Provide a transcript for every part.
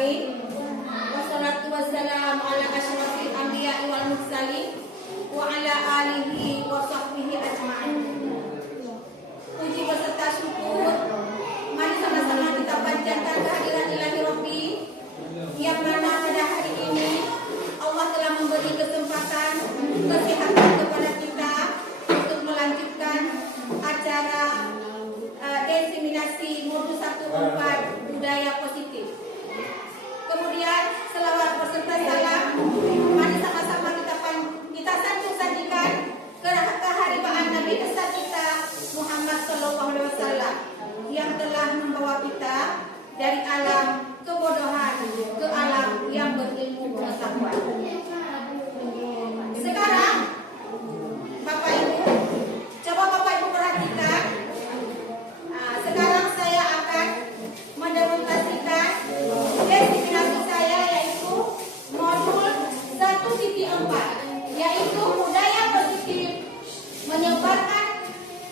alamin. Wassalatu wassalamu ala asyrafil anbiya'i wal mursalin wa ala alihi wa sahbihi ajma'in. Puji beserta syukur mari sama-sama kita panjatkan kehadiran Ilahi Rabbi yang mana pada hari ini Allah telah memberi kesempatan kesehatan kepada kita untuk melanjutkan acara diseminasi modul 1/4 budaya positif. Kemudian selawat berserta salam mari sama-sama kita sajikan keharibaan Nabi besar kita Muhammad sallallahu alaihi wasallam yang telah membawa kita dari alam kebodohan ke alam yang berilmu pengetahuan. Sekarang Bapak Ibu, coba Bapak Ibu perhatikan. Sekarang saya akan mendemonstrasikan diseminasi saya yaitu modul 1.4, yaitu budaya positif, menyebarkan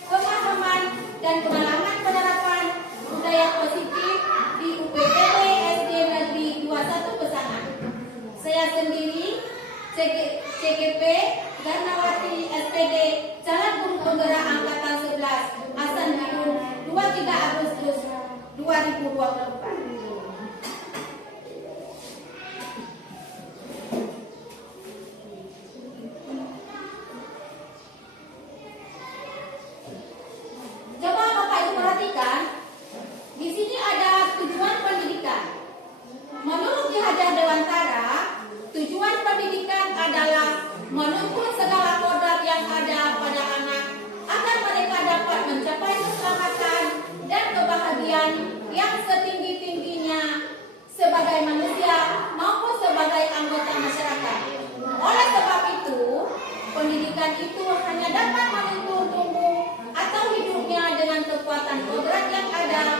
pemahaman dan pengalaman penerapan budaya positif di UPTW SD Negeri 21 Pesangan. Saya sendiri CGP Garnawati SPD Calon Guru Penggerak Angkatan 11 Hasan Bidun 23 Agustus 2024. Coba Bapak Ibu perhatikan, di sini ada tujuan pendidikan. Menurut Ki Hajar Dewantara, tujuan pendidikan adalah menuntun segala kodrat yang ada pada anak agar mereka dapat mencapai keselamatan dan kebahagiaan yang setinggi-tingginya sebagai manusia maupun sebagai anggota masyarakat. Oleh sebab itu, pendidikan itu hanya dapat menuntun tumbuh atau hidupnya dengan kekuatan kodrat yang ada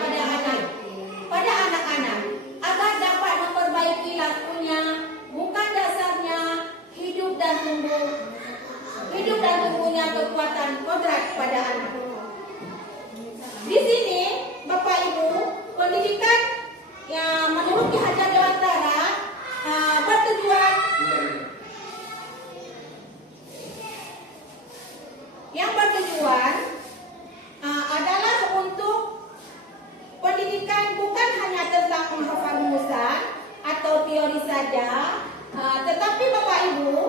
pada anak-anak agar dapat memperbaiki lakunya, bukan dasarnya hidup dan tumbuhnya kekuatan kodrat pada anak. Di sini Bapak Ibu, pendidikan yang menurut Ki Hajar Dewantara bertujuan adalah untuk pendidikan bukan hanya tentang menghafal rumusan atau teori saja, tetapi Bapak Ibu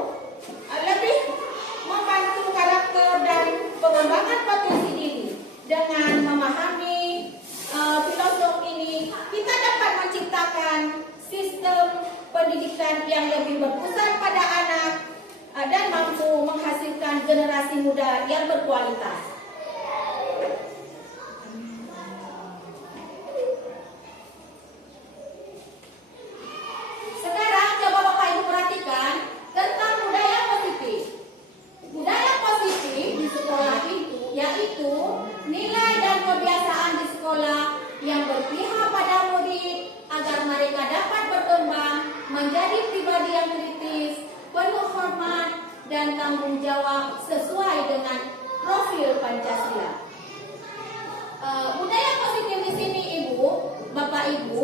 lebih membantu karakter dan pengembangan potensi diri. Dengan memahami filosofi ini, kita dapat menciptakan sistem pendidikan yang lebih berpusat pada anak dan mampu menghasilkan generasi muda yang berkualitas. Sekarang coba Bapak Ibu perhatikan tentang budaya positif. Budaya positif di sekolah itu yaitu nilai dan kebiasaan di sekolah yang berpihak pada murid agar mereka dapat berkembang menjadi pribadi yang kritis, penuh hormat dan tanggung jawab sesuai dengan profil Pancasila. Budaya positif di sini Bapak Ibu,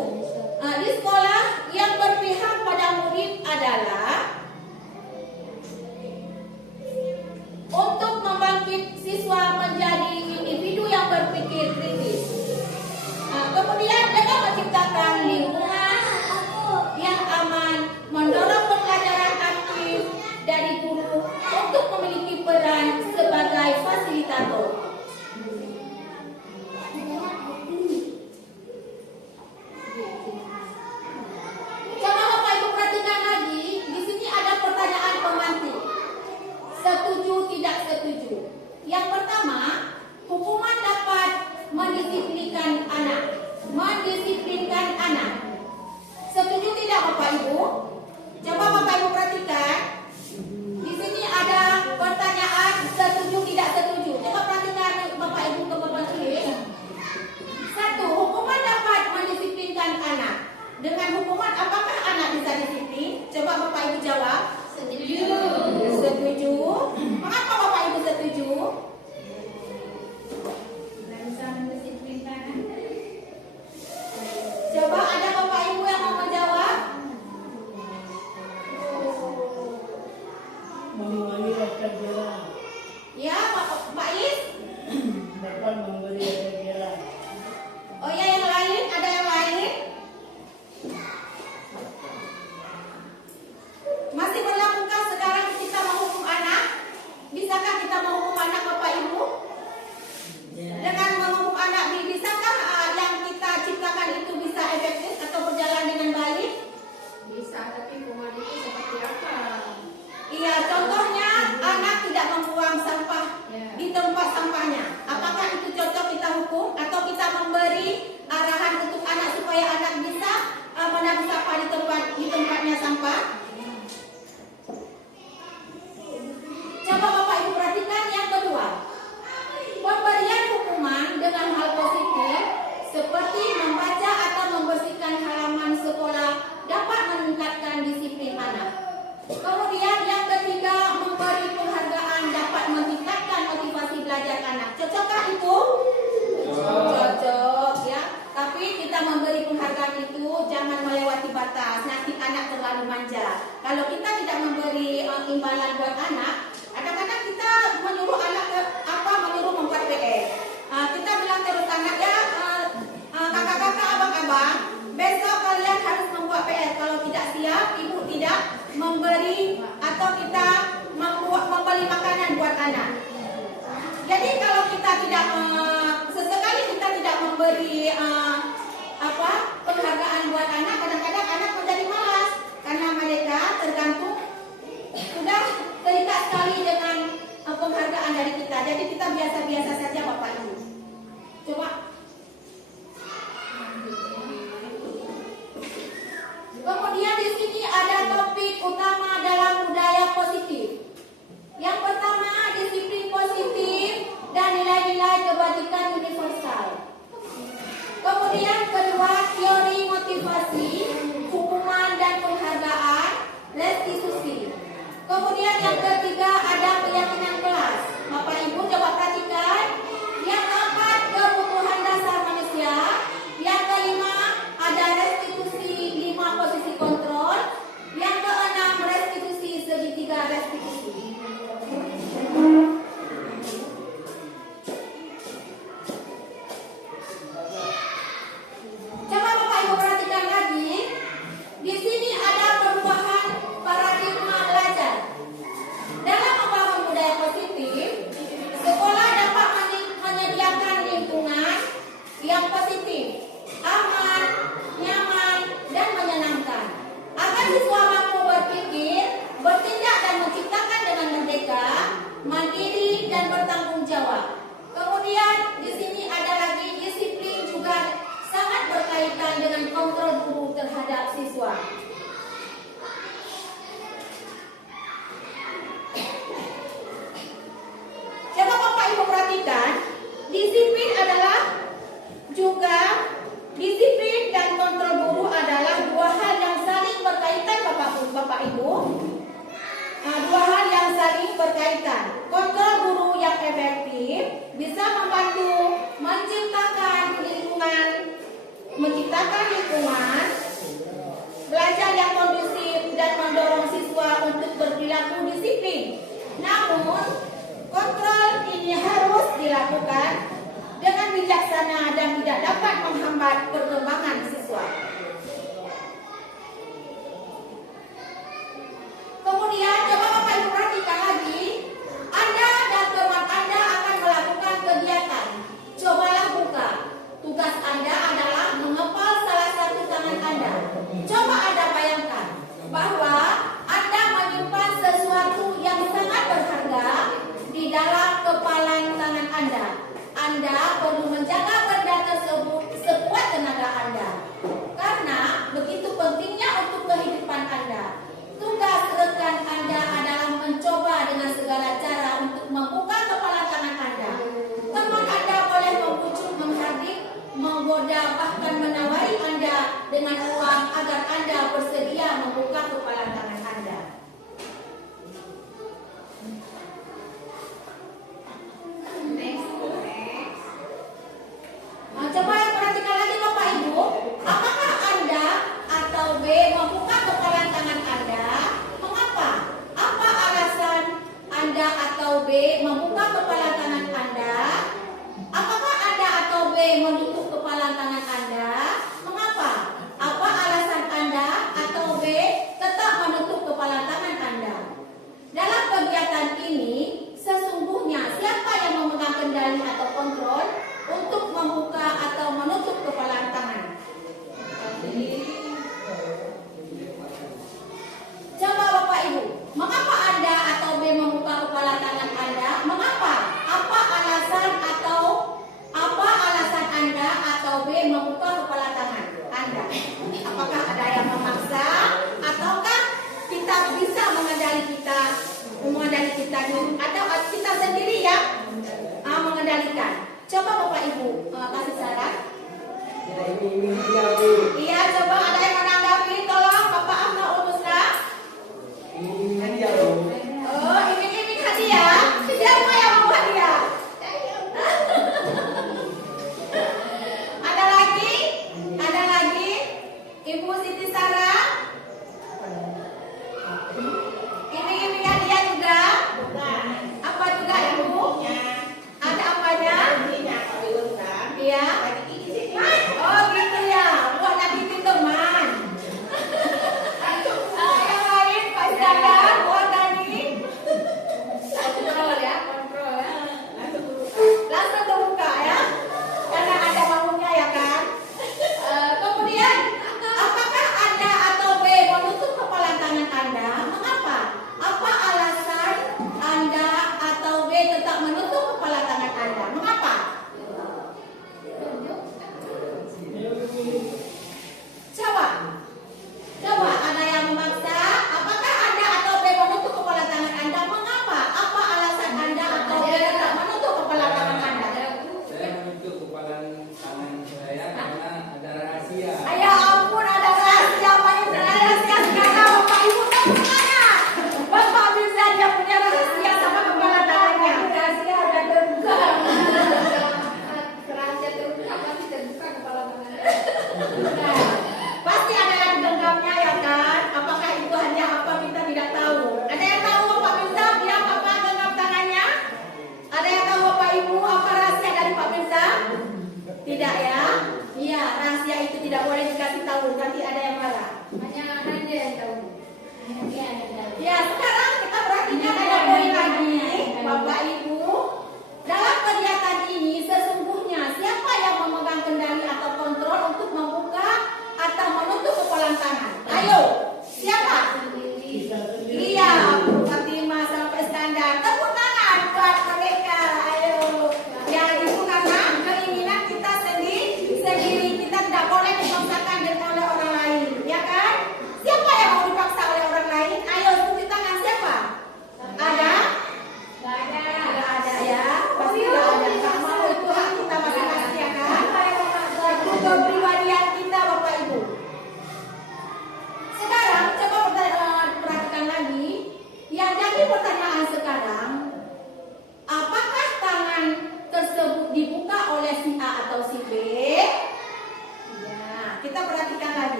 di sekolah yang berpihak pada murid adalah untuk membangkit siswa menjadi individu yang berpikir kritis. Kemudian dengan menciptakan lingkungan yang aman, mendorong pembelajaran aktif dari guru untuk memiliki peran sebagai fasilitator. Coba Bapak Ibu perhatikan lagi, di sini ada pertanyaan pemantik. Setuju tidak setuju? Yang pertama, hukuman dapat mendisiplinkan anak. Setuju tidak Bapak Ibu? Coba Bapak Ibu perhatikan. Di sini ada pertanyaan setuju tidak setuju. Coba perhatikan Bapak Ibu ke bawah tulis. 1. Hukuman dapat mendisiplinkan anak. Dengan hukuman apakah anak bisa disiplin? Coba Bapak Ibu jawab. Setuju. Setuju. Mengapa Bapak Ibu setuju? Bisa mendisiplinkan anak. Coba ada Bapak Ibu yang mau menjawab? itu jangan melewati batas, nanti anak terlalu manja. Kalau kita tidak memberi imbalan buat anak, kadang-kadang kita menyuruh anak menyuruh membuat PR. Kita bilang terus anak ya, kakak-kakak, abang-abang, besok kalian harus membuat PR. Kalau tidak siap, ibu tidak memberi atau kita membeli makanan buat anak. Jadi kalau kita tidak sesekali kita tidak memberi penghargaan buat anak, kadang-kadang anak menjadi malas karena mereka tergantung sudah terikat sekali dengan penghargaan dari kita. Jadi kita biasa-biasa saja Bapak Ibu. Coba. Kemudian di sini ada topik utama dalam budaya positif. Yang pertama, disiplin positif dan nilai-nilai kebajikan universal. Kemudian kedua, teori motivasi, hukuman dan penghargaan, restitusi. Kemudian yang ketiga ada keyakinan kelas. Bapak Ibu coba perhatikan. Yang keempat, kebutuhan dasar manusia. Yang kelima, ada restitusi 5 posisi kontrol. Yang keenam, restitusi segitiga restitusi. Coba Bapak Ibu perhatikan lagi. Di sini ada perubahan paradigma belajar. Dalam membangun budaya positif, sekolah dapat menyediakan lingkungan yang positif, aman, nyaman, dan menyenangkan, agar siswa mampu berpikir, bertindak dan menciptakan dengan merdeka, mandiri dan bertanggung jawab. Kemudian di sini ada lagi disiplin juga sangat berkaitan dengan kontrol guru terhadap siswa. Coba Bapak Ibu perhatikan, disiplin adalah juga disiplin dan kontrol guru adalah dua hal yang saling berkaitan Bapak Ibu. Dua hal yang saling berkaitan. Kontrol guru yang efektif bisa membantu menciptakan lingkungan belajar yang kondusif dan mendorong siswa untuk berperilaku disiplin. Namun, kontrol ini harus dilakukan dengan bijaksana dan tidak dapat menghambat perkembangan siswa. Kemudian coba Bapak Ibu perhatikan lagi, Anda dan teman Anda akan melakukan kegiatan. Cobalah buka. Tugas Anda adalah mengepal salah satu tangan Anda. Coba Anda bayangkan bahwa Anda menyimpan sesuatu yang sangat berharga di dalam kepalan tangan Anda. Anda perlu menjaga benda tersebut sekuat tenaga Anda, karena begitu pentingnya untuk kehidupan Anda. Tugas rekan Anda adalah mencoba dengan segala cara untuk membuka kepala tangan Anda. Teman Anda boleh membujuk, menghardik, menggoda, bahkan menawari Anda dengan uang agar Anda bersedia membuka kepala tangan Anda. Coba perhatikan lagi Bapak Ibu, apakah Anda atau B membuka kepala tangan Anda? Mengapa? Apa alasan Anda atau B membuka kepala tangan Anda? Apakah Anda atau B menutup kepala tangan Anda? Mengapa? Apa alasan Anda atau B tetap menutup kepala tangan Anda? Dalam kegiatan ini, sesungguhnya siapa yang memegang kendali atau kontrol untuk membuka atau menutup kepala tangan? Coba Bapak Ibu, mengapa Anda atau B membuka kepala tangan Anda? Mengapa? Apa alasan Anda atau B membuka kepala tangan Anda? Apakah ada yang memaksa ataukah kita bisa mengendali kita atau kita sendiri yang mengendalikan? Coba Bapak Ibu kasih saran. Iya, coba ada yang menanggapi, tolong Bapak Abna Umusna. Oh, iming-iming hadiah. Siapa yang mau hadiah? Ada lagi?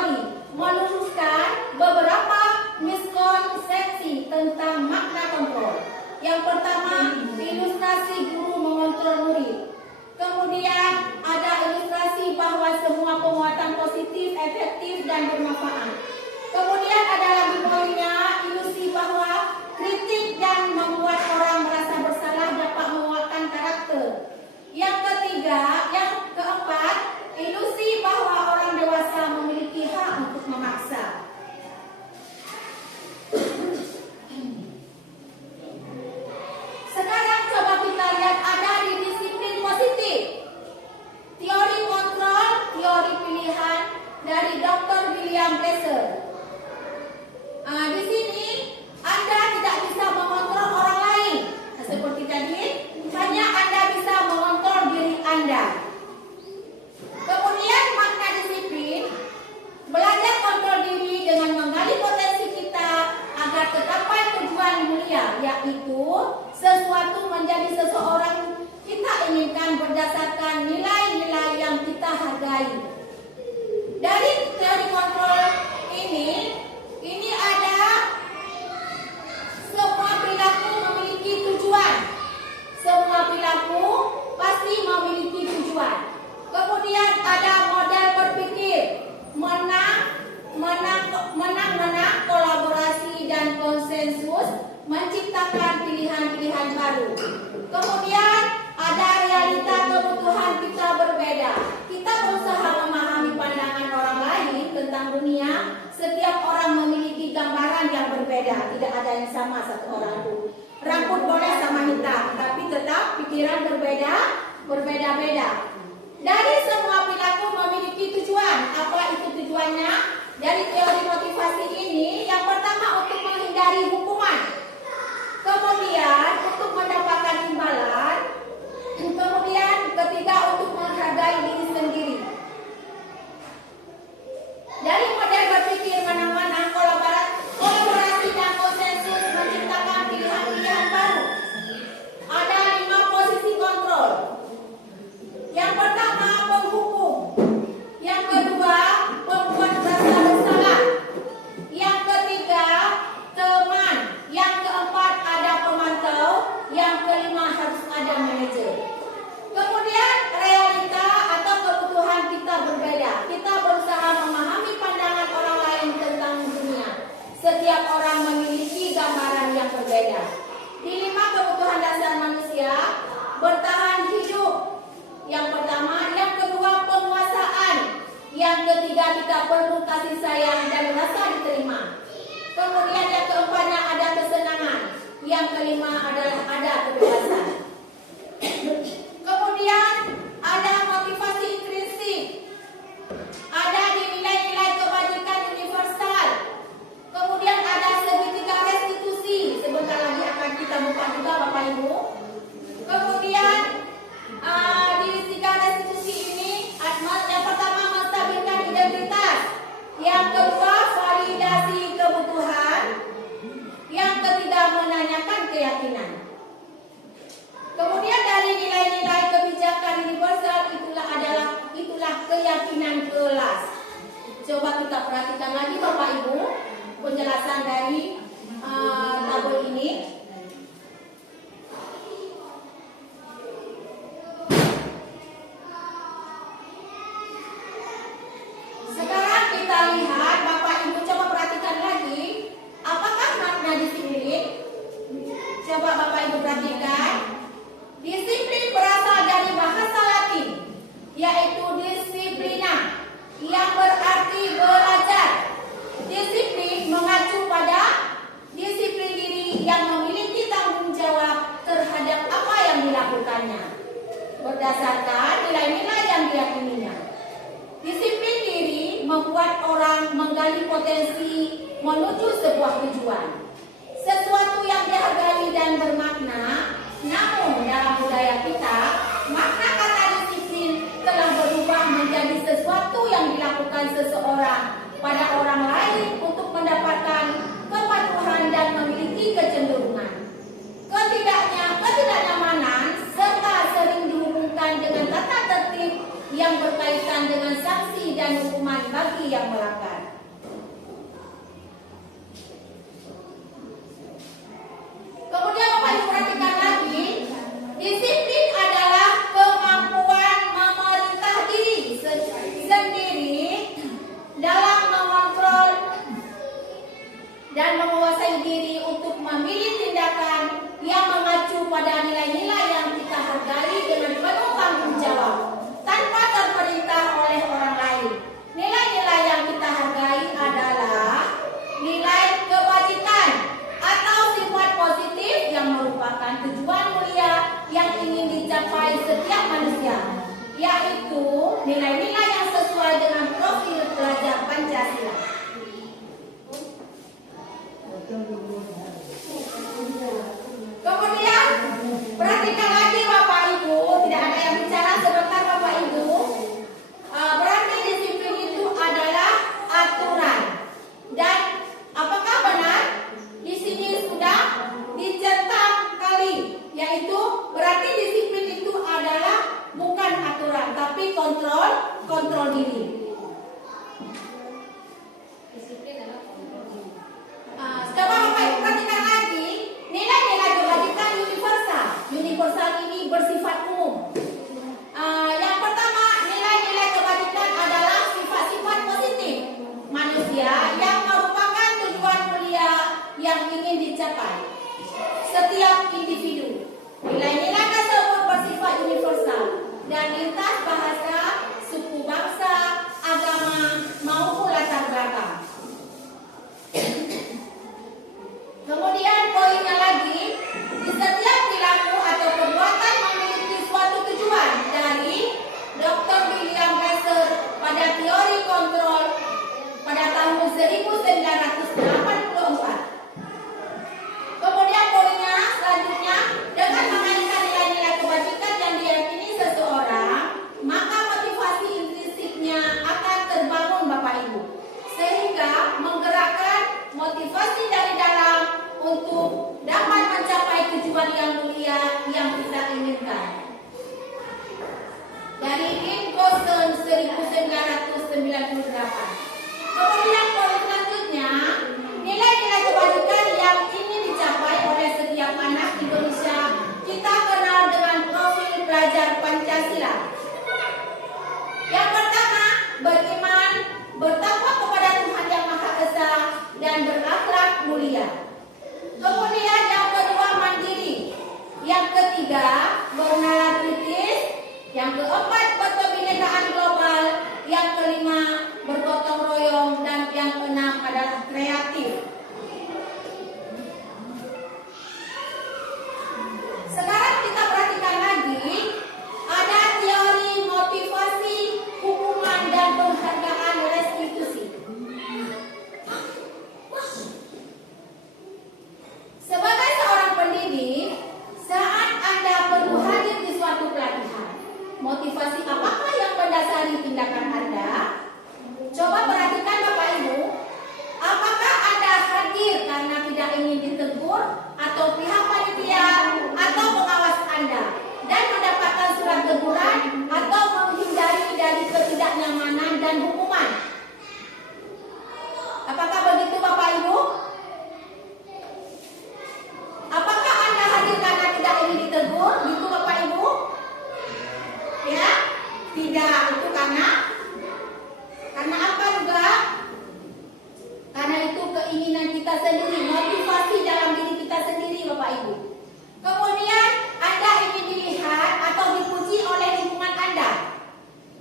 teori meluruskan beberapa miskonsepsi tentang makna kontrol. Yang pertama, ilustrasi guru mengontrol murid. Kemudian ada ilustrasi bahwa semua penguatan positif, efektif, dan bermanfaat. Kemudian ada lagi poinnya, ilusi bahwa kritik dan membuat orang merasa bersalah dapat menguatkan karakter. Yang ketiga, yang keempat, ilusi bahwa orang dewasa memiliki hak untuk memaksa. Sekarang coba kita lihat ada di disiplin positif. Teori kontrol, teori pilihan dari Dr. William Glasser. Di sini Anda tidak bisa mengontrol orang lain. Seperti tadi, hanya Anda bisa mengontrol diri Anda. Kemudian makna disiplin, belajar kontrol diri dengan menggali potensi kita agar tercapai tujuan mulia, yaitu sesuatu menjadi seseorang kita inginkan berdasarkan nilai-nilai yang kita hargai. Dari teori kontrol ini ada semua perilaku memiliki tujuan. Semua perilaku pasti memiliki tujuan. Kemudian ada model berpikir, menang, kolaborasi dan konsensus, menciptakan pilihan-pilihan baru. Kemudian ada realita kebutuhan kita berbeda. Kita berusaha memahami pandangan orang lain tentang dunia. Setiap orang memiliki gambaran yang berbeda. Tidak ada yang sama satu orang itu. Rambut boleh sama hitam, tapi tetap pikiran berbeda-beda. Dari semua perilaku memiliki tujuan. Apa itu tujuannya? Dari teori motivasi ini, yang pertama untuk menghindari hukuman. Kemudian untuk mendapatkan imbalan. Kemudian ketiga untuk menghargai diri sendiri. Dari model berpikir menang-menang, kolaborasi dan konsensus, menciptakan pilihan-pilihan baru. Ada 5 posisi kontrol. Yang pertama, penghukum. Yang kedua, membuat rasa bersalah. Yang ketiga, teman. Yang keempat, ada pemantau. Yang kelima, harus ada manajer. Kemudian realita atau kebutuhan kita berbeda. Kita berusaha memahami pandangan orang lain tentang dunia. Setiap orang memiliki gambaran yang berbeda. Di 5 kebutuhan dasar manusia, bertahan hidup. Yang pertama, yang kedua penguasaan. Yang ketiga kita perlu kasih sayang dan rasa diterima. Kemudian yang keempatnya ada kesenangan. Yang kelima adalah ada kebebasan. Kemudian ada motivasi intrinsik. Ada di nilai-nilai kebajikan universal. Kemudian ada segitiga restitusi. Sebentar lagi akan kita buka juga Bapak Ibu. Kemudian di tiga restitusi ini, yang pertama menstabilkan identitas. Yang kedua validasi kebutuhan. Yang ketiga menanyakan keyakinan. Kemudian dari nilai-nilai kebijakan universal itulah keyakinan kelas. Coba kita perhatikan lagi Bapak Ibu penjelasan dari tabel ini. Sekarang kita lihat Bapak Ibu coba perhatikan lagi apakah makna disiplin. Coba Bapak Ibu perhatikan. Disiplin berasal dari bahasa Latin, yaitu disiplina, yang berarti belajar. Disiplin mengacu pada disiplin diri yang memiliki tanggung jawab terhadap apa yang dilakukannya, berdasarkan nilai-nilai yang diyakininya. Disiplin diri membuat orang menggali potensi menuju sebuah tujuan. Sesuatu yang dihargai dan bermakna. Namun dalam budaya kita, makna kata disiplin telah berubah menjadi sesuatu yang dilakukan seseorang pada orang lain untuk mendapatkan kepatuhan dan memiliki kecenderungan. Ketidaknyamanan serta sering dihubungkan dengan tata tertib yang berkaitan dengan sanksi dan hukuman bagi yang melanggar. dicapai setiap manusia, yaitu nilai-nilai yang sesuai dengan profil pelajar Pancasila. Kemudian perhatikan lagi Bapak Ibu, tidak ada yang bicara sebentar Bapak Ibu. Berarti disiplin itu adalah aturan. Dan apakah benar? Di sini sudah dicentang kali, yaitu berarti disiplin itu adalah bukan aturan, tapi kontrol diri. Sekarang Bapak Ibu perhatikan lagi, nilai-nilai kebajikan universal. Universal ini bersifat umum. Yang pertama, nilai-nilai kebajikan adalah sifat-sifat positif manusia yang merupakan tujuan mulia yang ingin dicapai setiap individu. Nilai-nilai tersebut bersifat universal dan lintas bahasa, suku bangsa, agama maupun latar belakang. Kemudian poinnya lagi, di setiap perilaku atau perbuatan memiliki suatu tujuan dari Dr. William Glasser pada teori kontrol pada tahun 1984. Kemudian poinnya selanjutnya, dengan mengaitkan nilai-nilai kebajikan yang diyakini seseorang, maka motivasi intrinsiknya akan terbangun Bapak Ibu, sehingga menggerakkan motivasi dari dalam untuk dapat mencapai tujuan yang mulia yang kita inginkan. Dari Inkosen 1998. Kemudian poin selanjutnya, nilai-nilai kebajikan yang ingin dicapai oleh setiap anak Indonesia kita kenal dengan profil pelajar Pancasila. Yang pertama, beriman, bertakwa kepada Tuhan Yang Maha Esa, dan berakhlak mulia. Kemudian yang kedua, mandiri. Yang ketiga, bernalar kritis. Yang keempat, berkebinekaan global. Yang kelima, bergotong royong. Dan yang keenam adalah kreatif. Sekarang kita perhatikan lagi, ada teori motivasi, hukuman, dan penghargaan restitusi. Sebagai seorang pendidik, saat Anda perlu hadir di suatu pelatihan, motivasi apakah yang mendasari tindakan Anda? Coba perhatikan Bapak Ibu, apakah Anda hadir karena tidak ingin ditegur, atau pihak panitia atau pengawas Anda, dan mendapatkan surat teguran, atau menghindari dari ketidaknyamanan dan hukuman? Apakah begitu Bapak Ibu? Apakah Anda hadir karena tidak ingin ditegur? Gitu Bapak Ibu? Ya? Tidak, itu karena apa juga? Karena itu keinginan kita sendiri, motivasi dalam diri kita sendiri Bapak Ibu. Kemudian Anda ingin dilihat atau dipuji oleh lingkungan Anda,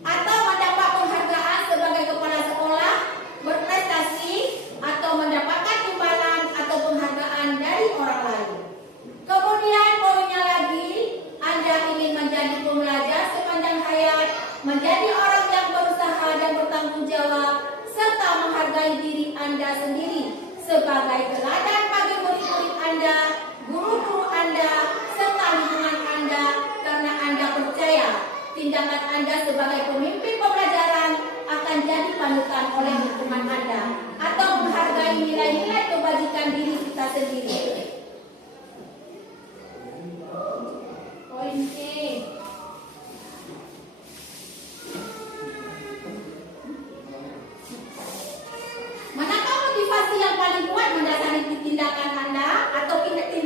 atau mendapat penghargaan sebagai kepala sekolah, berprestasi, atau mendapatkan imbalan atau penghargaan dari orang lain. Kemudian poinnya lagi, Anda ingin menjadi pembelajar sepanjang hayat, menjadi orang yang berusaha dan bertanggung jawab, serta menghargai diri Anda sendiri sebagai teladan bagi murid-murid Anda, guru-guru Anda, serta lingkungan Anda, karena Anda percaya tindakan Anda sebagai pemimpin pembelajaran akan jadi panutan oleh lingkungan Anda, atau menghargai nilai-nilai kebajikan diri kita sendiri. Poin E. Manakah motivasi yang paling kuat mendasari tindakan Anda atau tindakan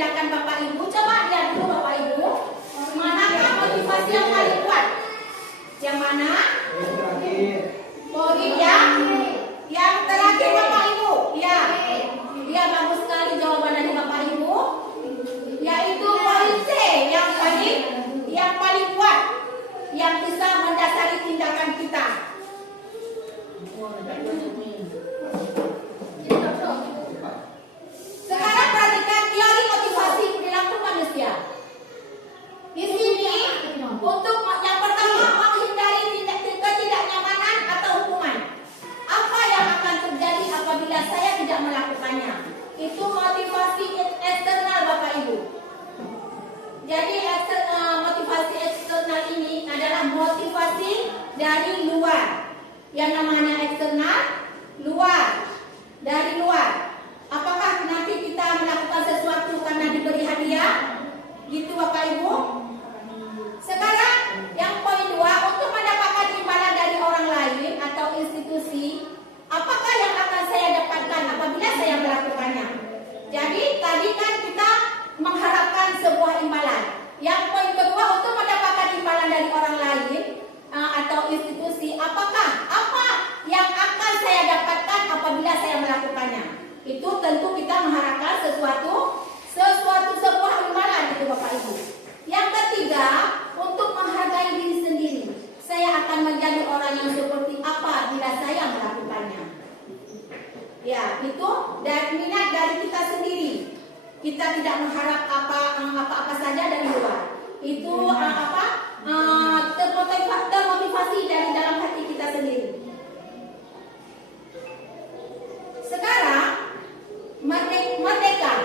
apabila saya melakukannya. Itu tentu kita mengharapkan sebuah imbalan itu Bapak Ibu. Yang ketiga, untuk menghargai diri sendiri. Saya akan menjadi orang yang seperti apa bila saya melakukannya. Ya, itu dari minat dari kita sendiri. Kita tidak mengharap apa-apa saja dari luar. Itu termotivasi dari dalam hati kita sendiri. Sekarang merdeka.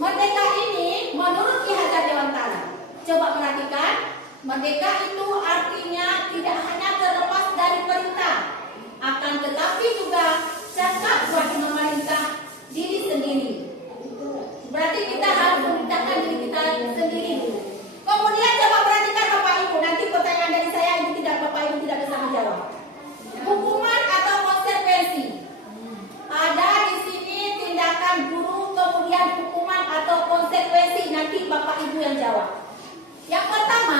Merdeka ini menurut Ki Hajar Dewantara. Coba perhatikan, merdeka itu artinya tidak hanya terlepas dari perintah, akan tetapi juga cakap buat memerintah diri sendiri. Berarti kita harus memerintahkan diri kita sendiri dulu. Kemudian coba perhatikan Bapak Ibu, nanti pertanyaan dari saya itu Bapak Ibu tidak bisa menjawab. Hukuman atau konsekuensi. Ada di sini tindakan guru, kemudian hukuman atau konsekuensi. Nanti Bapak Ibu yang jawab. Yang pertama,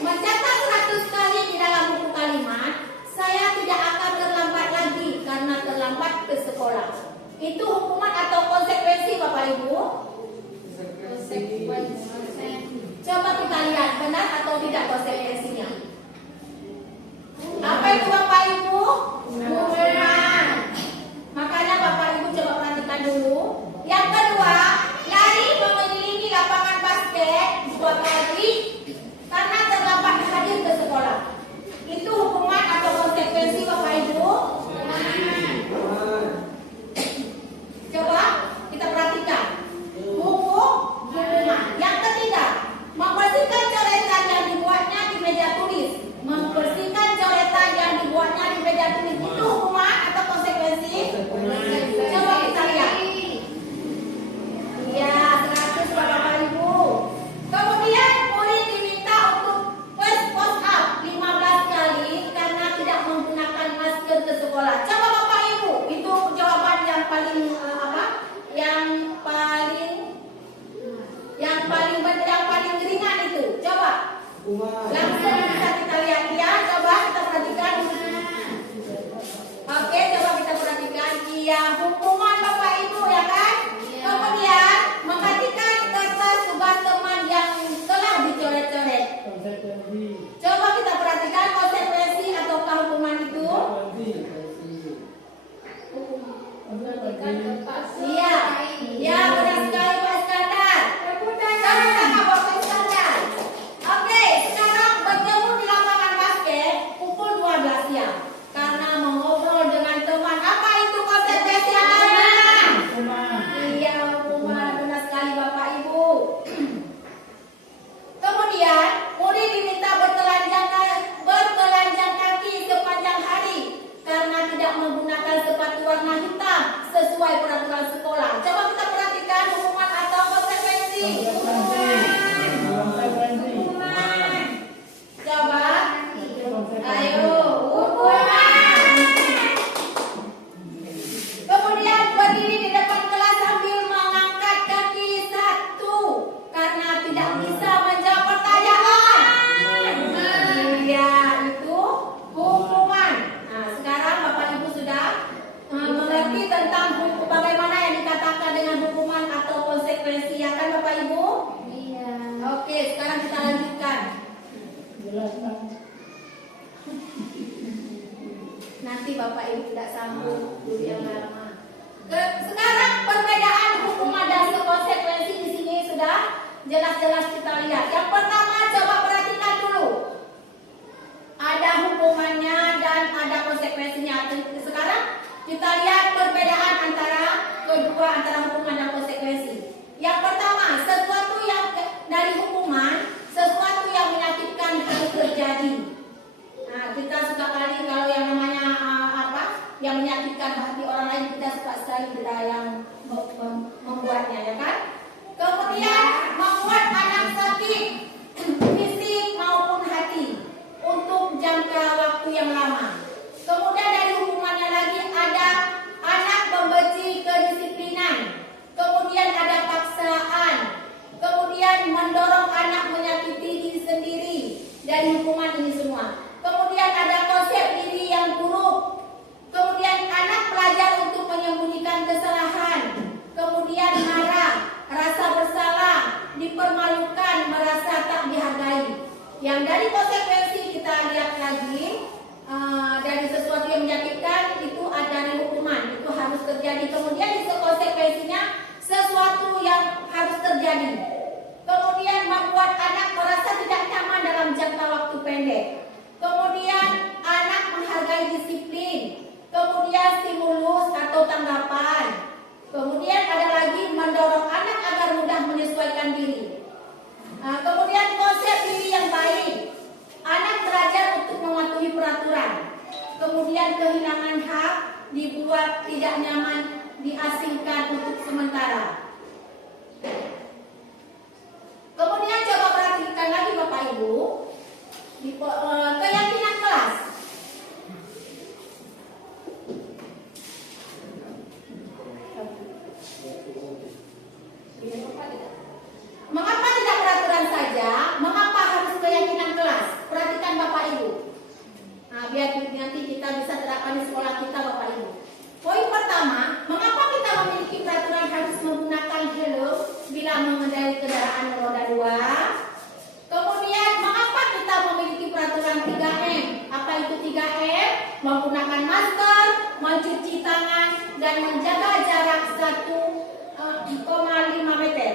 mencatat 100 kali di dalam buku kalimat. Saya tidak akan terlambat lagi karena terlambat ke sekolah. Itu hukuman atau konsekuensi Bapak Ibu? Coba kita lihat benar atau tidak konsekuensinya. Apa itu Bapak Ibu? Hukuman. Makanya Bapak Ibu coba perhatikan dulu. Yang kedua, lari mengelilingi lapangan basket 2 kali karena terlambat hadir ke sekolah. Itu hukuman atau konsekuensi Bapak Ibu? Coba kita perhatikan. Hukuman. Yang ketiga, membersihkan coretan yang dibuatnya di meja tulis. Membersihkan coretan yang dibuatnya di meja tulis. Itu hukuman atau konsekuensi? Coba kita lihat. Iya, 100 Bapak Ibu. Kemudian murid diminta untuk push up 15 kali karena tidak menggunakan masker ke sekolah. Coba Bapak Ibu, itu jawaban yang paling yang paling ringan itu. Coba. Langsung bisa kita lihat ya. Coba kita perhatikan. Oke, coba kita perhatikan. Iya, hukuman Bapak Ibu ya kan? Kemudian memperhatikan kertas tugas teman yang telah dicoret-coret. Coba kita perhatikan konsekuensi ataukah hukuman itu? Iya, ya benar sekali Pak Iskandar. Sama-sama Bapak Iskandar. Oke, sekarang bertemu di lapangan basket pukul 12 siang karena mengobrol dengan teman. Apa itu konsekuensinya? Iya, hukuman. Benar sekali Bapak Ibu. Kemudian murid diminta bertelanjang kaki sepanjang hari karena tidak menggunakan sepatu warna hitam sesuai peraturan sekolah. Coba kita perhatikan hukuman atau konsekuensi. Hukuman. Coba. Ayo, hukuman. Kemudian berdiri di depan kelas sambil mengangkat kaki 1 karena tidak bisa menjawab pertanyaan. Iya, itu hukuman. Nah, sekarang Bapak Ibu sudah mengerti tentang bagaimana yang dikatakan dengan hukuman atau konsekuensi, ya kan Bapak Ibu? Iya. Oke, sekarang kita lanjutkan. Nanti Bapak Ibu tidak sambung dulu yang lama. Sekarang perbedaan hukuman dan konsekuensi di sini sudah jelas-jelas kita lihat. Yang pertama, coba perhatikan dulu. Ada hukumannya dan ada konsekuensinya. Sekarang kita lihat perbedaan antara hukuman dan konsekuensi. Yang pertama, sesuatu yang dari hukuman, sesuatu yang menyakitkan harus terjadi. Nah, kita suka kali kalau yang namanya yang menyakitkan hati orang lain, kita suka sekali kita yang membuatnya, ya kan? Kemudian membuat anak sakit fisik maupun hati untuk jangka waktu yang lama. Kemudian dari hukumannya lagi ada anak membenci kedisiplinan. Kemudian ada paksaan. Kemudian mendorong anak menyakiti diri sendiri. Dari hukuman ini terjadi. Kemudian konsekuensinya sesuatu yang harus terjadi. Kemudian membuat anak merasa tidak nyaman dalam jangka waktu pendek. Kemudian anak menghargai disiplin. Kemudian stimulus atau tanggapan. Kemudian ada lagi mendorong anak agar mudah menyesuaikan diri. Kemudian konsep diri yang baik. Anak belajar untuk mematuhi peraturan. Kemudian kehilangan hak, dibuat tidak nyaman, diasingkan untuk sementara. Kemudian coba perhatikan lagi Bapak Ibu, keyakinan kelas. Mengapa tidak peraturan saja? Mengapa harus keyakinan kelas? Perhatikan Bapak Ibu. Biar nanti kita bisa terapkan di sekolah kita Bapak Ibu. Poin pertama, mengapa kita memiliki peraturan harus menggunakan helm bila mengendarai kendaraan roda 2? Kemudian, mengapa kita memiliki peraturan 3M? Apa itu 3M? Menggunakan masker, mencuci tangan, dan menjaga jarak 1,5 meter.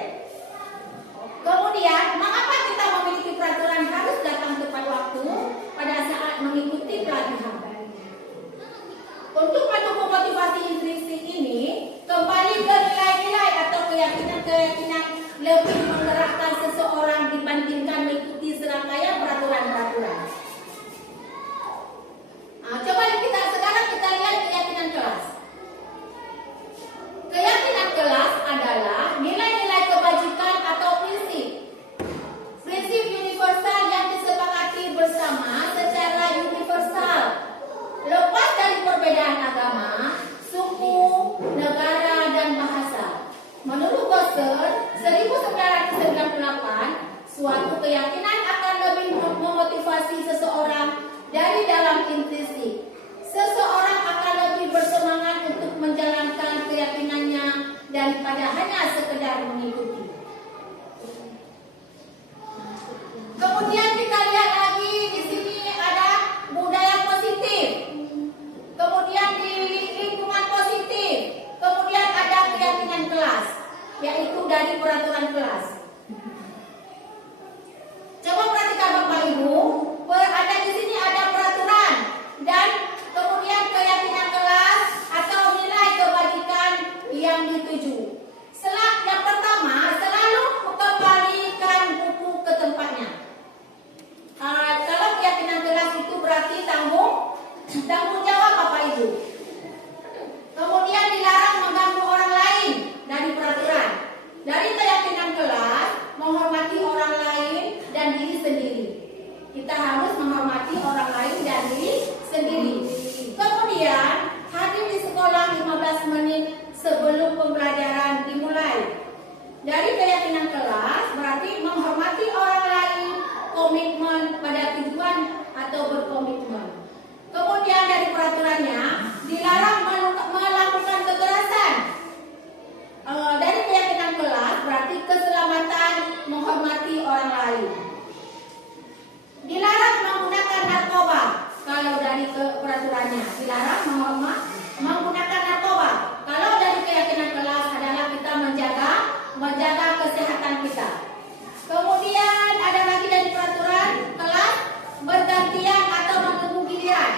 Kemudian, mengapa kita memiliki peraturan harus datang tepat waktu pada saat mengikuti pelatihan? Untuk mendukung motivasi intrinsik ini, kembali ke nilai-nilai atau keyakinan-keyakinan lebih menggerakkan seseorang dibandingkan mengikuti serangkaian peraturan-peraturan. Coba sekarang kita lihat keyakinan kelas. Keyakinan kelas adalah nilai-nilai kebajikan atau prinsip. Prinsip universal yang disepakati bersama secara universal. Lepas dari perbedaan agama, suku, negara, dan bahasa. Menurut Gosser, 1998, suatu keyakinan akan lebih memotivasi seseorang dari dalam intrinsik. Seseorang akan lebih bersemangat untuk menjalankan keyakinannya daripada hanya sekedar mengikuti. Kemudian kita lihat lagi di sini ada budaya positif. Kemudian di lingkungan positif. Kemudian ada keyakinan kelas, yaitu dari peraturan kelas. Coba perhatikan Bapak Ibu, ada di sini ada peraturan dan kemudian keyakinan kelas atau nilai kebajikan yang dituju. Yang pertama, selalu kembalikan buku ke tempatnya. Kalau keyakinan kelas itu berarti tanggung jawab Bapak Ibu. Kemudian dilarang mengganggu orang lain dari peraturan. Dari keyakinan kelas, menghormati orang lain dan diri sendiri. Kita harus menghormati orang lain dan diri sendiri. Kemudian hadir di sekolah 15 menit sebelum pembelajaran dimulai. Dari keyakinan kelas berarti menghormati orang lain, komitmen pada tujuan atau berkomitmen. Kemudian dari peraturannya dilarang melakukan kekerasan. Dari keyakinan kelas berarti keselamatan, menghormati orang lain. Dilarang menggunakan narkoba. Kalau dari peraturannya dilarang menggunakan narkoba. Kalau dari keyakinan kelas adalah kita menjaga kesehatan kita. Kemudian ada lagi dari peraturan kelas bergantian atau menunggu giliran.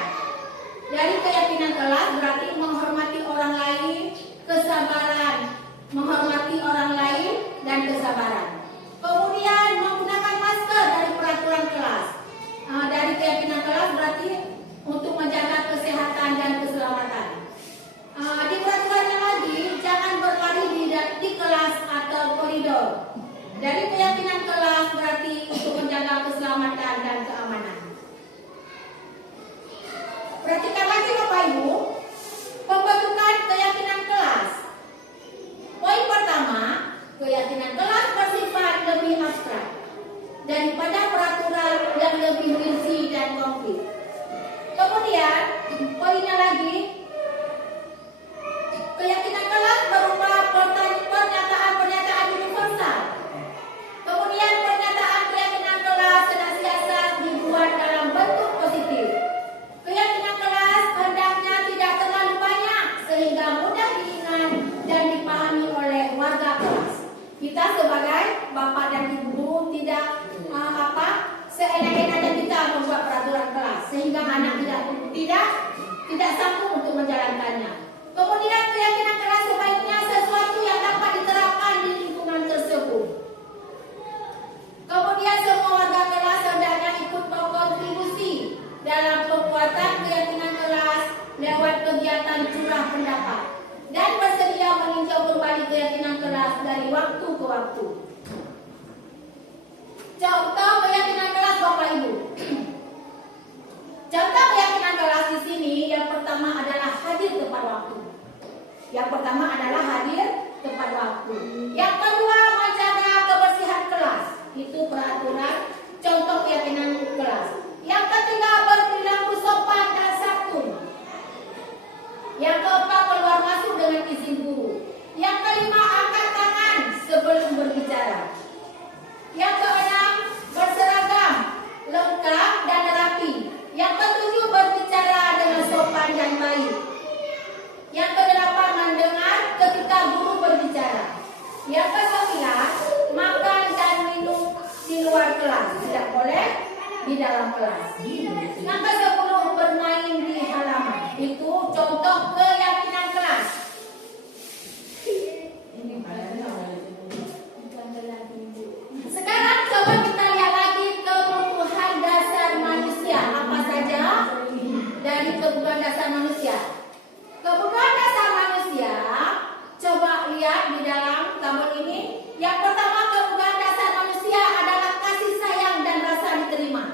Dari keyakinan kelas berarti menghormati orang lain, kesabaran, menghormati orang lain dan kesabaran. Kemudian menggunakan masker dari peraturan kelas. Dari keyakinan kelas berarti untuk menjaga kesehatan dan keselamatan. Di peraturannya lagi jangan berlari di kelas atau koridor. Dari keyakinan kelas berarti untuk menjaga keselamatan dan keamanan. Perhatikan lagi Bapak Ibu, pembentukan keyakinan kelas. Poin pertama, keyakinan kelas bersifat Kita sebagai bapak dan ibu tidak seenak-enaknya kita membuat peraturan kelas sehingga anak tidak sanggup untuk menjalankannya. Kemudian keyakinan kelas sebaiknya sesuatu yang dapat diterapkan di lingkungan tersebut. Kemudian semua warga kelas hendaknya ikut berkontribusi dalam penguatan keyakinan kelas lewat kegiatan curah pendapat dan bersedia meninjau kembali keyakinan kelas dari waktu ke waktu. Contoh keyakinan kelas Bapak Ibu. Contoh keyakinan kelas di sini yang pertama adalah hadir tepat waktu. Yang kedua menjaga kebersihan kelas. Itu peraturan contoh keyakinan kelas. Yang ketiga berperilaku sopan dan santun. Yang keempat keluar masuk dengan izin guru. Yang kelima angkat tangan sebelum berbicara. Yang keenam berseragam lengkap dan rapi. Yang ketujuh berbicara dengan sopan dan baik. Yang kedelapan mendengar ketika guru berbicara. Yang kesembilan makan dan minum di luar kelas, tidak boleh di dalam kelas. Yang ke-10 bermain di halaman. Itu contoh keyakinan kelas. Sekarang coba kita lihat lagi kebutuhan dasar manusia. Apa saja dari kebutuhan dasar manusia? Kebutuhan dasar manusia, coba lihat di dalam tabel ini. Yang pertama, kebutuhan dasar manusia adalah kasih sayang dan rasa diterima.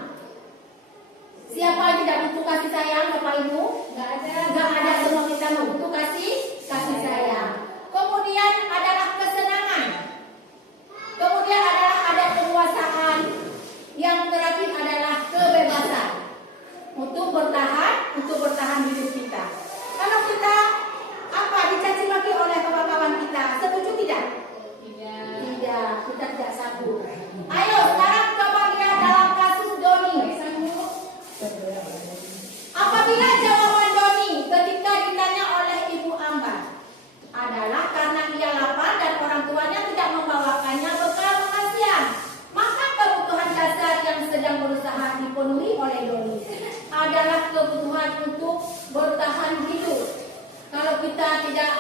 Siapa yang tidak butuh kasih sayang, Bapak Ibu? Gak ada, semua kita butuh kasih sayang. Kemudian adalah kesenangan. Kemudian adalah ada kekuasaan. Yang terakhir adalah kebebasan. Untuk bertahan hidup kita. Kalau kita dicaci maki oleh kawan-kawan kita, setuju tidak? Tidak, kita tidak sanggup. Ayo sekarang coba lihat dalam kasus Doni. Apabila jawaban Doni ketika ditanya oleh Ibu Ambar adalah karena ia lapar dan orang tuanya tidak membawakannya bekal makan siang, maka kebutuhan dasar yang sedang berusaha dipenuhi oleh Doni adalah kebutuhan untuk bertahan hidup. Kalau kita tidak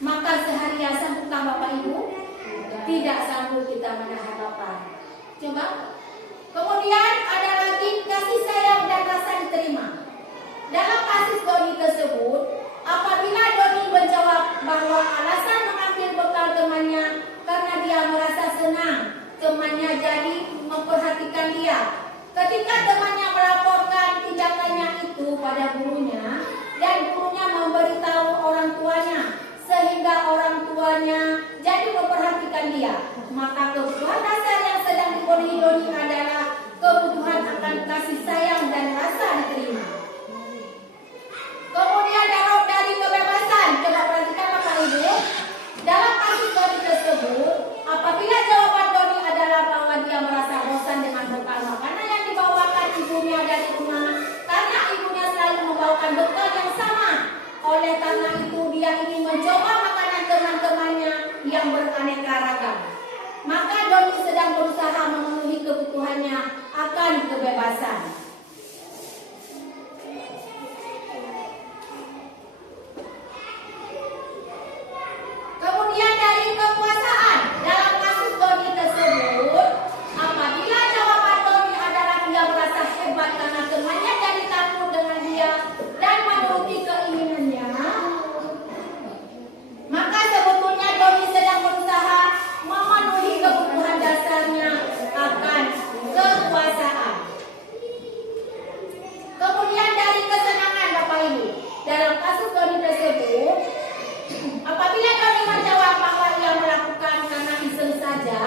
makan seharian, sanggupkah Bapak Ibu? Tidak sanggup kita menahan lapar. Coba. Kemudian ada lagi kasih sayang dan rasa diterima. Dalam kasus Doni tersebut, apabila Doni menjawab bahwa alasan mengambil bekal temannya karena dia merasa senang temannya jadi memperhatikan dia. Ketika temannya melaporkan tindakannya itu pada gurunya dan gurunya memberitahu orang tuanya sehingga orang tuanya jadi memperhatikan dia, maka kebutuhan dasar yang sedang dipenuhi Doni adalah kebutuhan akan kasih sayang dan rasa diterima. Kemudian dari kebebasan, coba perhatikan Bapak Ibu. Dalam kasus Doni tersebut, apabila jawaban Doni adalah bahwa dia merasa bosan dengan bekal makanan yang dibawakan ibunya dari rumah, karena ibunya selalu membawakan bekal yang sama. Oleh karena itu dia ingin mencoba makanan teman-temannya yang beraneka ragam. Maka Doni sedang berusaha memenuhi kebutuhannya akan kebebasan. Kemudian dari kekuasaan, dalam kasus Doni tersebut, apabila jawaban Doni adalah dia merasa hebat karena temannya jadi takut dengan dia dan menuruti keinginannya, maka sebetulnya Doni sedang berusaha memenuhi kebutuhan dasarnya akan kekuasaan. Kemudian dari kesenangan Bapak Ibu, dalam kasus Doni tersebut, apabila Doni menjawab bahwa ia melakukan karena iseng saja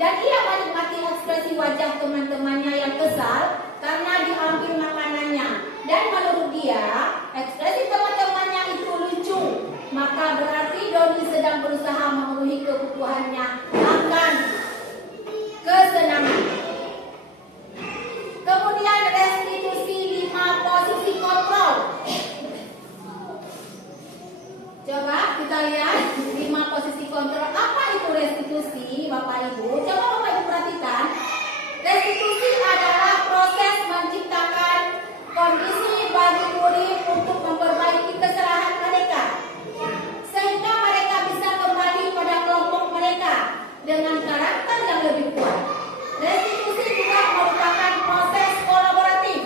dan ia menikmati ekspresi wajah teman-temannya yang kesal karena diambil makanannya dan menurut dia ekspresi teman-temannya itu lucu, maka berarti Doni sedang berusaha memenuhi kebutuhannya akan kesenangan. Kemudian restitusi 5 posisi kontrol. Coba kita lihat 5 posisi kontrol. Apa itu restitusi, Bapak Ibu, coba Bapak Ibu perhatikan. Restitusi adalah proses menciptakan kondisi bagi murid untuk memperbaiki kesalahan mereka, sehingga mereka bisa kembali pada kelompok mereka dengan karakter yang lebih kuat. Restitusi juga merupakan proses kolaboratif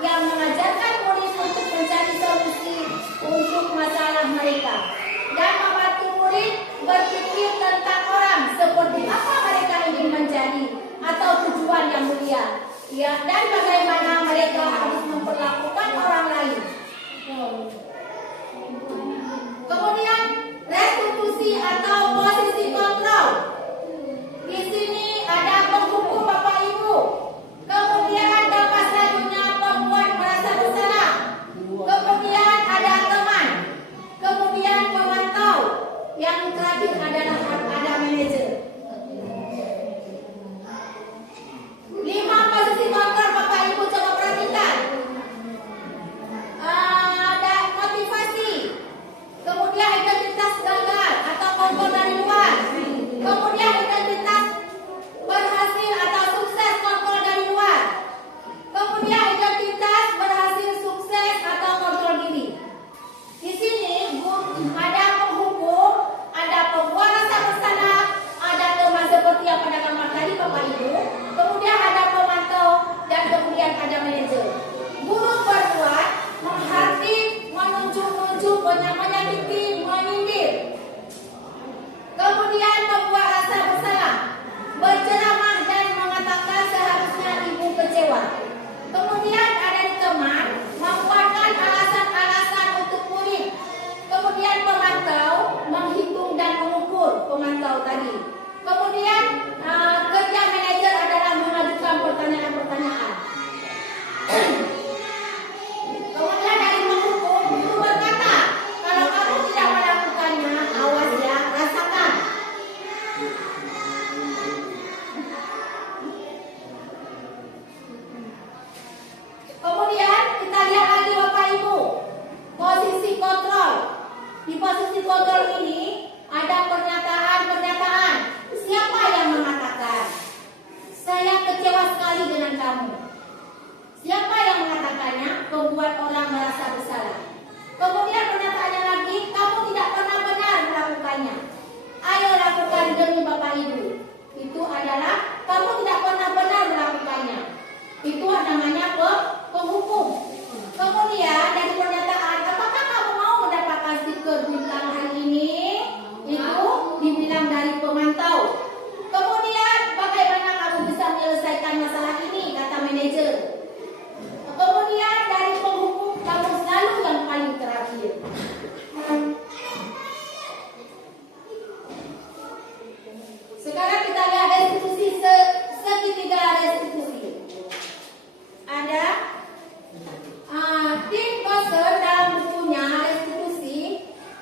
yang mengajarkan murid untuk mencari solusi untuk masalah mereka dan membantu murid berpikir tentang orang seperti apa mereka ingin menjadi atau tujuan yang mulia, ya, dan bagaimana mereka harus memperlakukan orang lain. Kemudian restitusi atau posisi kontrol. Di sini ada penghukum Bapak Ibu. Kemudian dapat selanjutnya pembuat merasa bersalah. Kemudian ada teman. Kemudian pemantau. Yang terakhir adalah ada manajer. 5 posisi kontrol Bapak Ibu coba perhatikan. Ada motivasi. Kemudian identitas gagal atau kontrol dari luar. Kemudian identitas berhasil atau sukses kontrol dari luar. Kemudian identitas berhasil sukses atau kontrol diri. Di sini ada penghukum, ada pembuat rasa bersalah, ada teman seperti yang pada gambar tadi Bapak Ibu. Kemudian ada pemantau dan kemudian ada manajer. Guru berbuat, menghardik, menunjuk-nunjuk, menyakiti, menyindir. Kemudian membuat rasa bersalah, berceramah dan mengatakan seharusnya ibu kecewa. Kemudian ada teman, membuatkan alasan-alasan untuk murid. Kemudian pemantau, menghitung dan mengukur pemantau tadi. Kemudian kerja manajer adalah mengajukan pertanyaan-pertanyaan. Kemudian dari menghukum, guru berkata, kalau kamu tidak melakukannya, awas ya, rasakan. Kemudian kita lihat lagi Bapak Ibu, posisi kontrol. Di posisi kontrol ini ada pernyataan-pernyataan. Siapa yang mengatakan, saya kecewa sekali dengan kamu? Siapa yang mengatakannya? Membuat orang merasa bersalah. Kemudian pernyataannya lagi, kamu tidak pernah benar melakukannya. Ayo lakukan demi Bapak Ibu. Itu adalah kamu tidak pernah benar melakukannya. Itu namanya penghukum. Kemudian dari pernyataan, apakah kamu mau mendapatkan stiker bintang hari ini? Itu dibilang dari pemantau. Kemudian bagaimana kamu bisa menyelesaikan masalah ini? Kata manajer. Kemudian dari penghukum, kamu selalu yang paling terakhir. Sekarang kita lihat restitusi, segitiga restitusi. Ada tim Koser dalam bukunya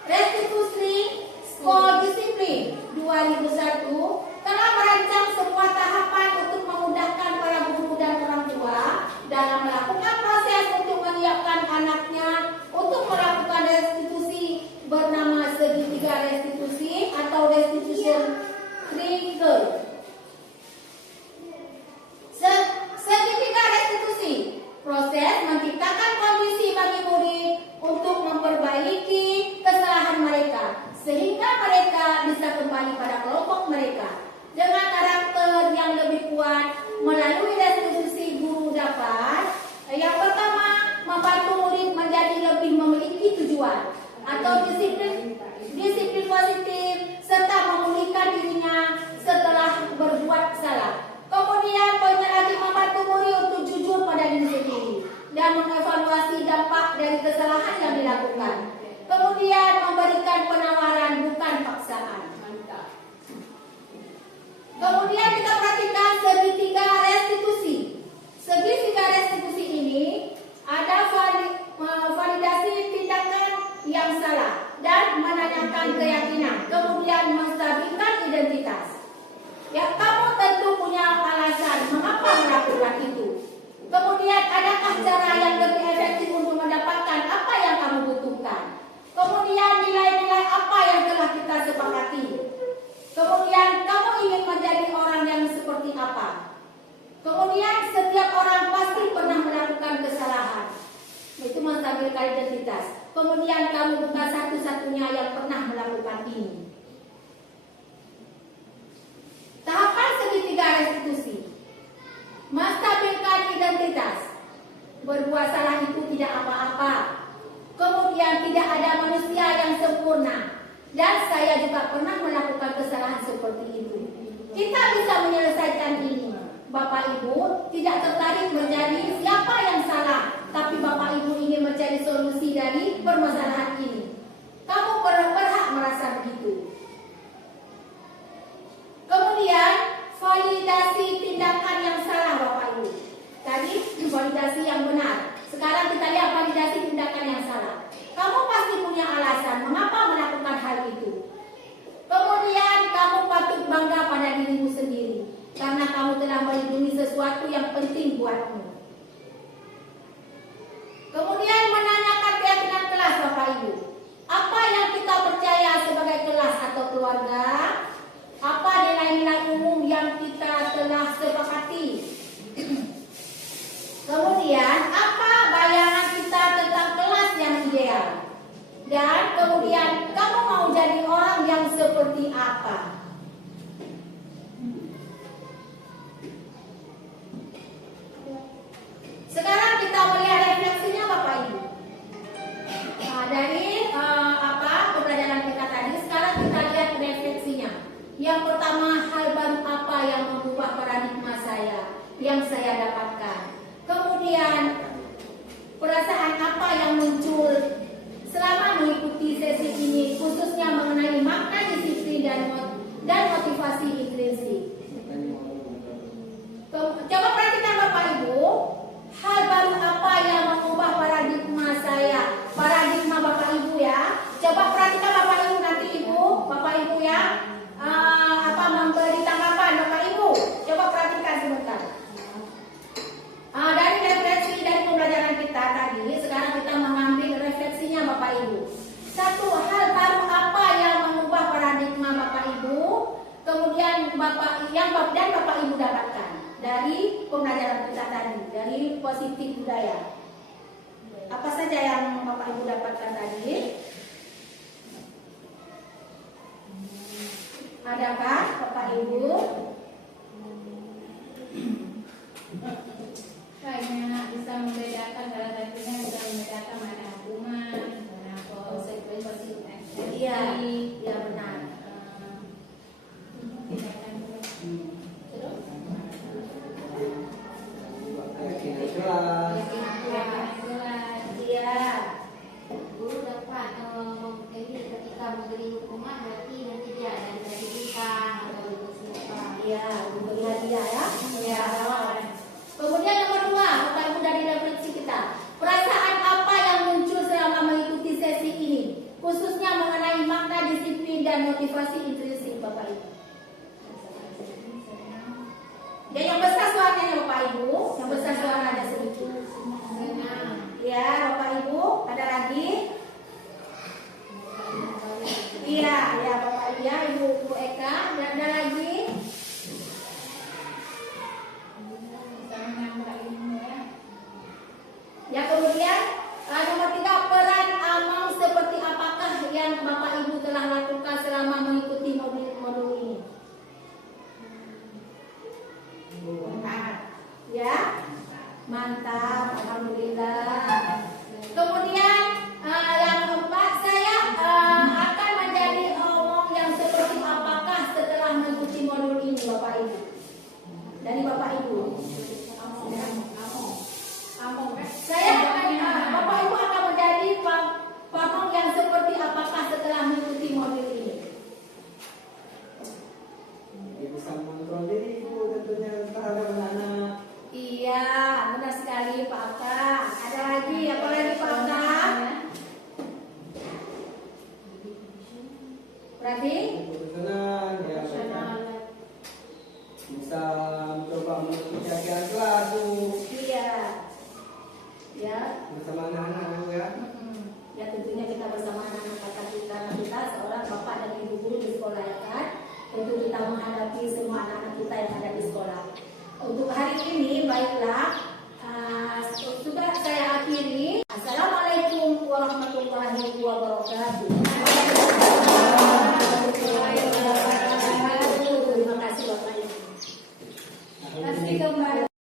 restitusi skor disiplin 2001 telah merancang sebuah tahapan untuk memudahkan para guru dan orang tua dalam melakukan proses untuk menyiapkan anaknya untuk melakukan restitusi bernama segitiga restitusi atau restitution trigger. Segitiga restitusi, proses menciptakan kondisi bagi murid untuk memperbaiki kesalahan mereka sehingga mereka bisa kembali pada kelompok mereka dengan karakter yang lebih kuat. Melalui restitusi, guru dapat yang pertama membantu murid menjadi lebih memiliki tujuan atau disiplin positif serta memulihkan dirinya setelah berbuat salah. Kemudian poinnya lagi membantu murid untuk jujur pada diri sendiri dan mengevaluasi dampak dari kesalahan yang dilakukan. Kemudian memberikan penawaran bukan paksaan. Kemudian kita perhatikan segitiga restitusi. Segitiga restitusi ini ada validasi tindakan yang salah dan menanyakan keyakinan. Kemudian menstabilkan identitas. Ya, kamu tentu punya alasan mengapa melakukan itu. Kemudian adakah cara yang lebih efektif untuk mendapatkan apa yang kamu butuhkan? Kemudian nilai-nilai apa yang Kemudian kamu bukan satu-satunya yang pernah melakukan ini. Tahapan segitiga restitusi. Menstabilkan identitas. Berbuat salah itu tidak apa-apa. Kemudian tidak ada manusia yang sempurna. Dan saya juga pernah melakukan kesalahan seperti itu. Kita bisa menyelesaikan ini. Bapak Ibu tidak tertarik menjadi siapa yang salah, tapi Bapak Ibu ingin mencari solusi dari permasalahan ini. Kamu berhak merasa begitu. Kemudian validasi tindakan yang salah, Bapak Ibu. Tadi validasi yang benar. Sekarang kita lihat validasi tindakan yang salah. Kamu pasti punya alasan mengapa melakukan hal itu. Kemudian kamu patut bangga pada dirimu sendiri karena kamu telah melindungi sesuatu yang penting buatmu. Kemudian menanyakan keyakinan kelas, Bapak Ibu. Apa yang kita percaya sebagai kelas atau keluarga? Apa nilai-nilai umum yang kita telah sepakati? Kemudian apa bayangan kita tentang kelas yang ideal? Dan kemudian kamu mau jadi orang yang seperti apa? Sekarang kita melihat refleksinya, Bapak Ibu. Dari pembelajaran kita tadi, sekarang kita lihat refleksinya. Yang pertama, hal baru apa yang mengubah paradigma saya, yang saya dapatkan. Kemudian perasaan apa yang muncul selama mengikuti sesi ini, khususnya mengenai makna disiplin dan motivasi intrinsik. Coba perhatikan Bapak Ibu, hal baru apa yang mengubah paradigma saya, paradigma Bapak Ibu ya. Coba perhatikan Bapak Ibu, nanti Bapak Ibu ya, memberi tanggapan Bapak Ibu. Coba perhatikan sebentar. Dari refleksi dari pembelajaran kita tadi, sekarang kita mengambil refleksinya Bapak Ibu. Satu, hal baru apa yang mengubah paradigma Bapak Ibu, kemudian Bapak Ibu dapatkan dari pembelajaran kita tadi, dari positif budaya. Apa saja yang Bapak Ibu dapatkan tadi? Adakah Bapak Ibu? Kayaknya bisa membedakan, salah satunya bisa membedakan mana hukuman, mana konsekuensi. Iya, ya benar. Tindakan terus. Iya. Guru dapat ketika memberi hukuman berarti nanti dia ada sertifikat atau bersifat. Iya, memberi hadiah ya. Iya. Kemudian nomor 2, Bapak Ibu dari refleksi kita. Perasaan apa yang muncul selama mengikuti sesi ini, khususnya mengenai makna disiplin dan motivasi intrinsik Bapak Ibu. Dan yang besar suaranya Bapak Ibu, yang besar suara ada sedikit. Ya Bapak Ibu, ada lagi? Iya, ya Bapak Ibu ya, Ibu Eka, dan ada lagi? Ya kemudian nomor 3, peran amal seperti apakah yang Bapak Ibu telah lakukan selama mengikuti modul ini? Ya, mantap, alhamdulillah. Kemudian yang keempat, saya akan menjadi orang yang seperti apakah setelah mengikuti modul ini, Bapak Ibu? Dari Bapak Ibu. Bapak Ibu akan menjadi pamong yang seperti apakah setelah mengikuti modul ini? Bisa mengontrol diri Ibu tentunya terhadap anak-anak. Iya, benar sekali Pak Aka. Ada lagi, apa lagi Pak Aka? Berarti? Tenang, ya bisa mencoba mengikuti kegiatan kelas Bu. Iya. Ya. Bersama anak-anak Bu ya. Ya tentunya kita bersama anak-anak kita seorang bapak dan ibu guru di sekolah ya kan. Tentu kita menghadapi semua anak-anak kita yang ada di sekolah. Untuk hari ini baiklah sudah saya akhiri. Assalamualaikum warahmatullahi wabarakatuh. kembali.